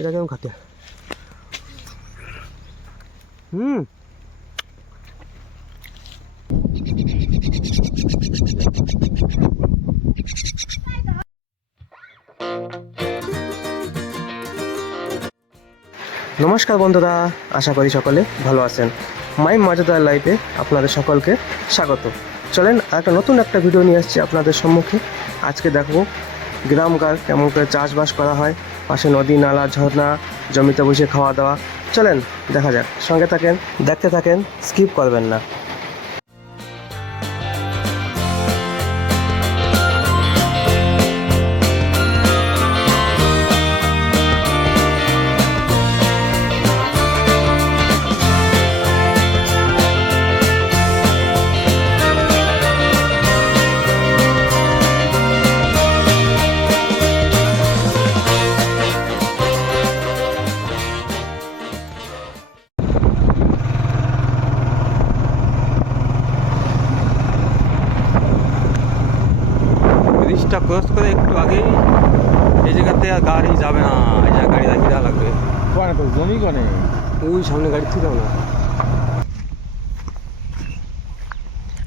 এটা কেমন খাতে? নমস্কার বন্ধুরা, আশা করি সকলে ভালো আছেন। মাই মজাদার লাইফে আপনাদের সকলকে স্বাগত। চলেন একটা নতুন একটা ভিডিও নিয়ে আসছি আপনাদের সম্মুখে। আজকে দেখব গ্রামকার কেমন করে চাষবাস করা হয়, পাশে নদী নালা ঝর্ণা, জমিতে বসে খাওয়া দাওয়া। চলেন দেখা যাক, সঙ্গে থাকেন, দেখতে থাকেন, স্কিপ করবেন না। ব্রিজটা ক্রস করে একটু আগেই এই জায়গাতে আর গাড়ি যাবে না, এই জায়গায় গাড়ি দাঁড়িয়ে দেওয়া লাগবে। কোনে তো জমি কোনে? ওই সামনে গাড়ি ছিল না।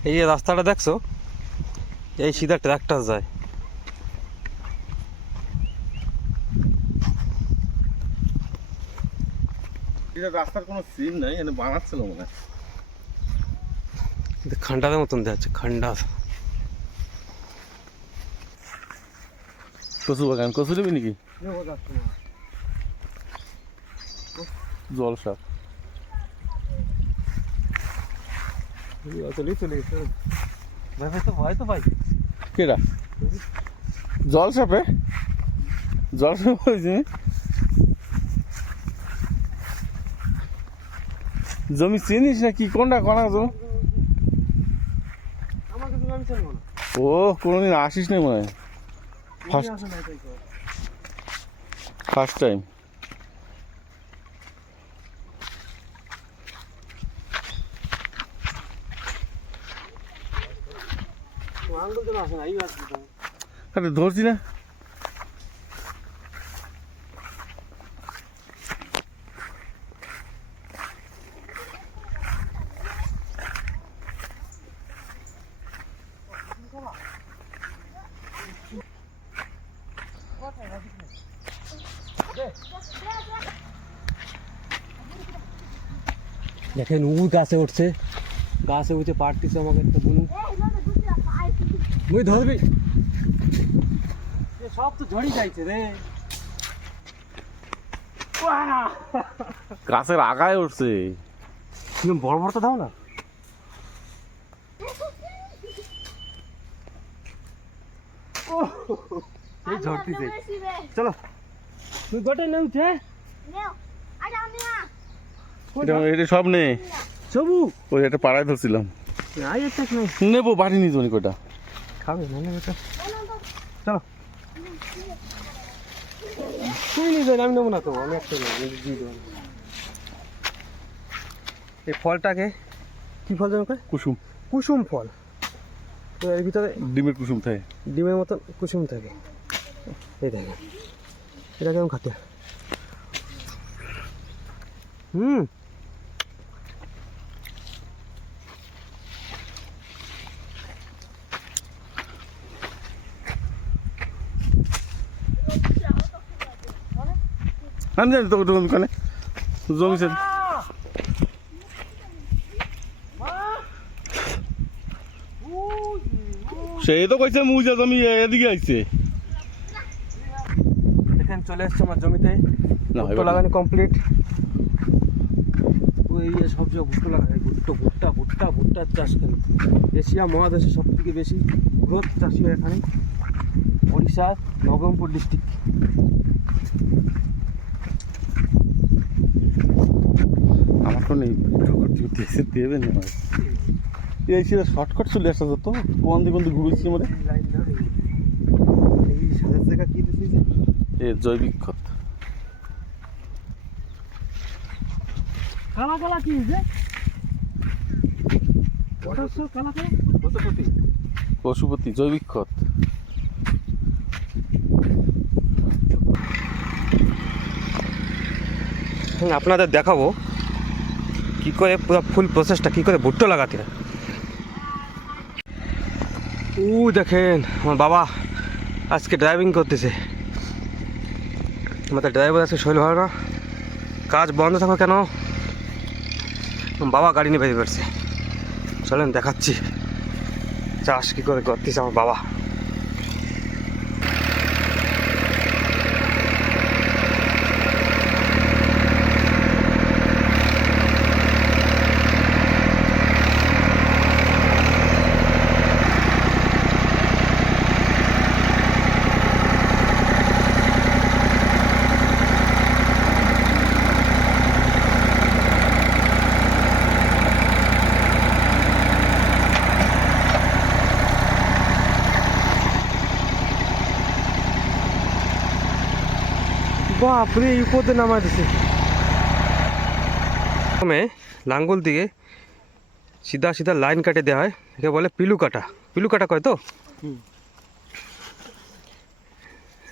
এই যে রাস্তাটা দেখছো, এই সিধা ট্রাক্টর যায়। এটা রাস্তার কোনো সিন নাই, এখানে বানাচ্ছিল মনে হয়। খান্ডারের মতন যাচ্ছে, খান্ডার। কচু বাগান, কচু নেবি নাকি? জল সাপ কেডা? জল সাপে জল সাপ হয়েছে। জমি চিনিস না কি? কোনটা কোনা তো? ও কোনোদিন আসিস না মনে হয়, ফার্স্ট টাইম। আরে ধরছি না। দেখেন উ গাছে উঠছে, গাছে উঠে পারতেছে আমাকে একটা বুনু। তুই ধরবি, সব তো ঝড়ি যাইছে রে। গাছের আগায় উঠছে। তুমি বড় বড় তো দাও না। এই ঝড়তিছে। চলো তুই গোটাই নামছে। এটা সব নে সবু ওই একটা পাড়ায় ধরছিলাম। নেবো বাড়ি নিয়ে যাবো কটা খাবে না বেটা। চলো তুই নিয়ে যাই, আমি নেবো না তো, আমি একটা দিয়ে দেবো। এই ফলটাকে কি ফল যেন কয়? কুসুম। কুসুম ফল। তো এর ভিতরে ডিমের কুসুম থাকে, ডিমের মতন কুসুম থাকে। এই দেখেন এটা কেমন খাতে? আমি জানি তো ওখানে জমিছে। সেই তো কইছে মুজা জমি এদিকে আইছে। এখানে চলে এসছে আমার জমিতে, ভুট্টো লাগানো কমপ্লিট। ওই সব জায়গায় ভুট্টো লাগায়, ভুট্টার চাষ করে। এশিয়া মহাদেশে সব থেকে বেশি গ্রোথ চাষি হয় এখানে, ওড়িশার নবরঙ্গপুর ডিস্ট্রিক্ট। আমার তো নেই, দেবে না এই ছিল শর্টকাট চলে আসা যেত। কোন দিকে ঘুরেছি মানে এই সাদের জায়গা কি দিছি যে জৈবিক খত। কালা কালা কি যে কালা কালা পশুপতি জৈবিক খত। আপনাদের দেখাবো কী করে পুরো ফুল প্রসেসটা কী করে ভুট্টো লাগাতে হয়। দেখেন আমার বাবা আজকে ড্রাইভিং করতেছে। আমাদের ড্রাইভার আজকে শৈল হয় না, কাজ বন্ধ থাকো কেন, বাবা গাড়ি নিয়ে বেরিয়ে পড়ছে। চলেন দেখাচ্ছি চাষ কী করে করতেছে আমার বাবা। বাপরে এই উপরে নামাই দিছে। প্রথমে লাঙ্গল দিকে সিধা সিধা লাইন কাটে দেওয়া হয়, একে বলে পিলু কাটা। পিলু কাটা কয় তো,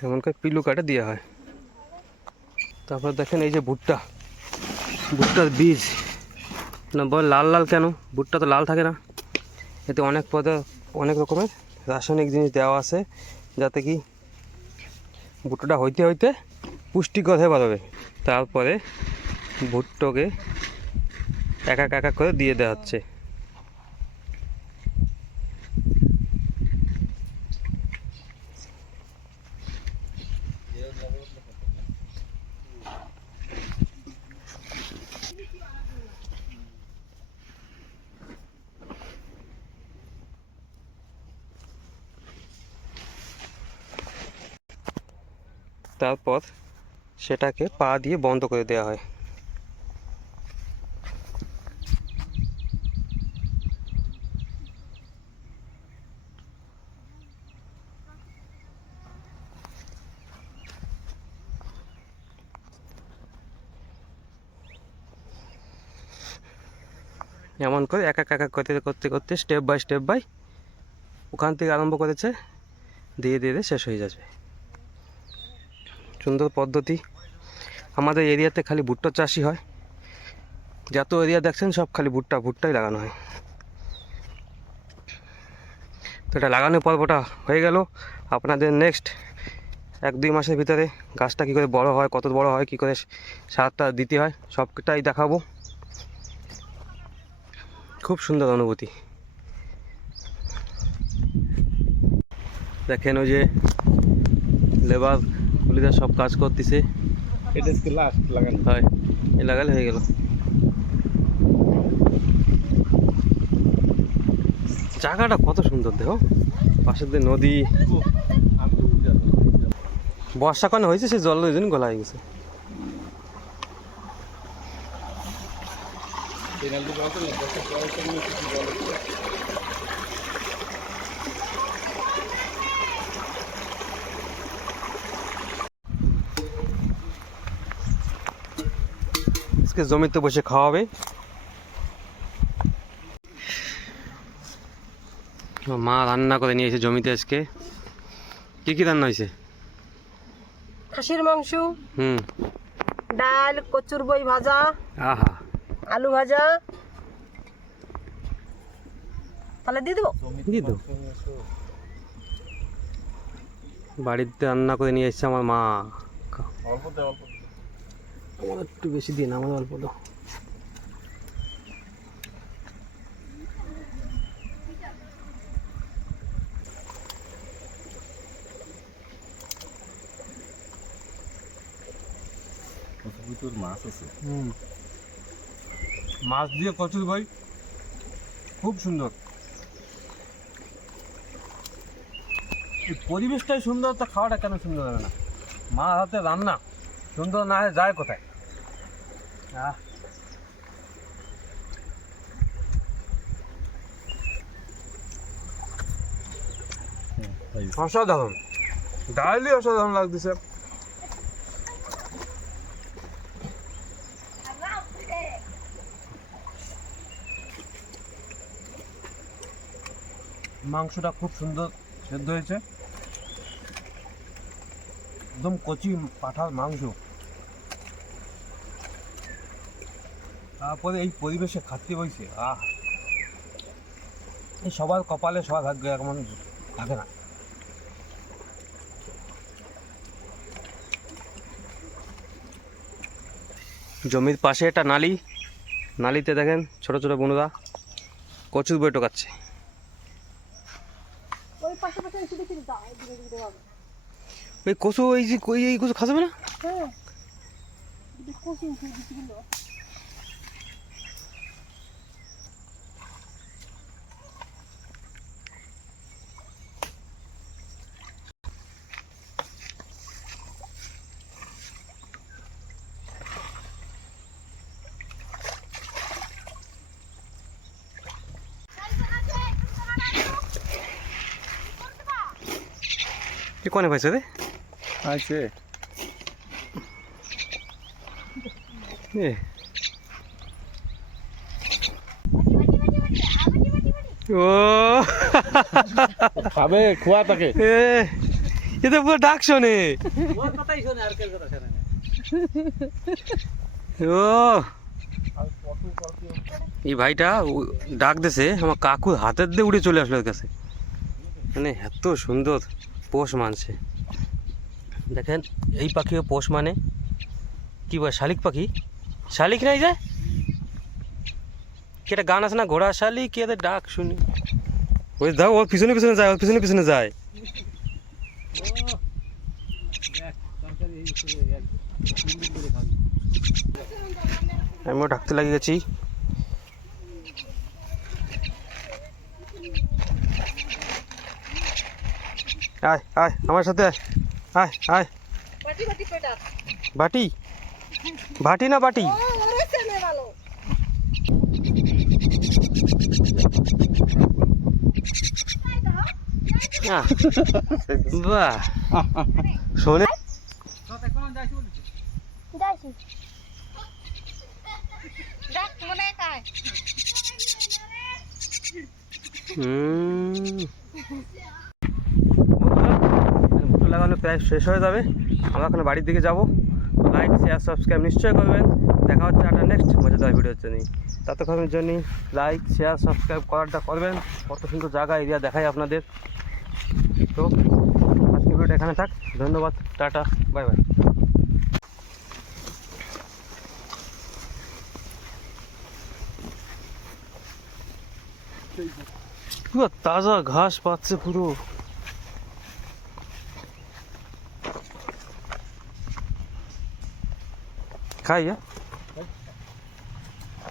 এমন করে পিলু কাটা দেওয়া হয়। তারপর দেখেন এই যে ভুট্টা, ভুট্টার বীজ না বল লাল লাল কেন, ভুট্টা তো লাল থাকে না, এতে অনেক রকমের রাসায়নিক জিনিস দেওয়া আছে যাতে কি ভুট্টাটা হইতে হইতে পুষ্টিকর হয়ে বাড়াবে। তারপরে ভুট্টোকে এক এক করে দিয়ে দেওয়া হচ্ছে। তারপর সেটাকে পা দিয়ে বন্ধ করে দেওয়া হয়। এমন করে এক এক করতে করতে করতে স্টেপ বাই ওখান থেকে আরম্ভ করেছে, ধীরে ধীরে শেষ হয়ে যাবে। সুন্দর পদ্ধতি। আমাদের এরিয়াতে খালি ভুট্টা চাষই হয়, যত এরিয়া দেখছেন সব খালি ভুট্টাই লাগানো হয়। তো এটা লাগানোর পর্বটা হয়ে গেল। আপনাদের নেক্সট 1-2 মাসের ভিতরে গাছটা কী করে বড় হয়, কত বড় হয়, কী করে সারটা দিতে হয় সবটাই দেখাবো। খুব সুন্দর অনুভূতি। দেখেন ওই যে লেবার কুলিরা সব কাজ করতেছে। এটা আজকে লাস্ট লাগানো হয়, এই লাগালে হয়ে গেল। জায়গাটা কত সুন্দর দেখো, পাশের দিয়ে নদী। বর্ষাকালে হয়েছে সে জল ওই জন্য গলা হয়ে গেছে। আজকে জমিতে বসে খাওয়াবে। মা রান্না করে নিয়েছে জমিতে আজকে। কি রান্না হয়েছে? খাসির মাংস, হুম, ডাল, কচুর বই ভাজা, আহা, আলু ভাজা। তাহলে দিয়ে দেবো। দিয়ে দাও। বাড়িতে রান্না করে নিয়ে এসছে আমার মা। আমার একটু বেশি দিন, আমার অল্প দাও। মাছ আছে, মাছ দিয়ে কচুর ভাই খুব সুন্দর। এই পরিবেশটাই সুন্দর, তা খাওয়াটা কেন সুন্দর হবে না? মা হাতে রান্না সুন্দর না হয় যায় কোথায়? অসাধারণ, ডালই অসাধারণ লাগতেছে। মাংসটা খুব সুন্দর সেদ্ধ হয়েছে, একদম কচি পাঁঠার মাংস। তারপরে এই পরিবেশে খাটতে বইছে এই সবার কপালে সবার ভাগ্যে এমন থাকে না। জমির পাশে একটা নালি, নালিতে দেখেন ছোট ছোট বনুরা কচুর বই টোকাচ্ছে। ওই পাশে পাশে এসে দেখি দাও ধীরে ধীরে হবে। ওই কচু এই যে এই কচু খাওয়া যাবে না? হ্যাঁ কচু দিছিল। এ কোনে পাইছে রে? আছে এ ও খাবে খোয়া তাকে। এ এ তো পুরো ডাক শোনে। ও এই ভাইটা ডাক দিছে আমার কাকুর হাতের দিয়ে উড়ে চলে আসলো ওর কাছে। মানে এত সুন্দর পোষ মানছে দেখেন। এই পাখিও পোষ মানে কি বলে শালিক পাখি, শালিক নাই যায় কি একটা গান আছে না, ঘোড়া শালিক কি এদের ডাক শুনি। ওই দাও ওর পিছনে পিছনে যায়, ওর পিছনে পিছনে যায়। আমিও ডাকতে লাগিয়ে গেছি। আয় আয় আমার সাথে আয়, আয় আয়। বাটি বাটি পেটা বাটি বাটি না বাটি। ওরে চেনে ভালো। আহ, বাহ শোনে যাইছি দেখ মনে খায় ভুট্টো লাগানো প্রায় শেষ হয়ে যাবে, আমরা এখন বাড়ির দিকে যাবো। তো লাইক শেয়ার সাবস্ক্রাইব নিশ্চয়ই করবেন। দেখা হচ্ছে একটা নেক্সট মজাদার ভিডিওর জন্য। ততক্ষণের জন্য লাইক শেয়ার সাবস্ক্রাইব করাটা করবেন। কত সুন্দর জায়গা এরিয়া দেখাই আপনাদের। তো আজকের ভিডিওটা এখানে থাক, ধন্যবাদ, টাটা, বাই বাই। পুরো তাজা ঘাস পাচ্ছে পুরো। খাই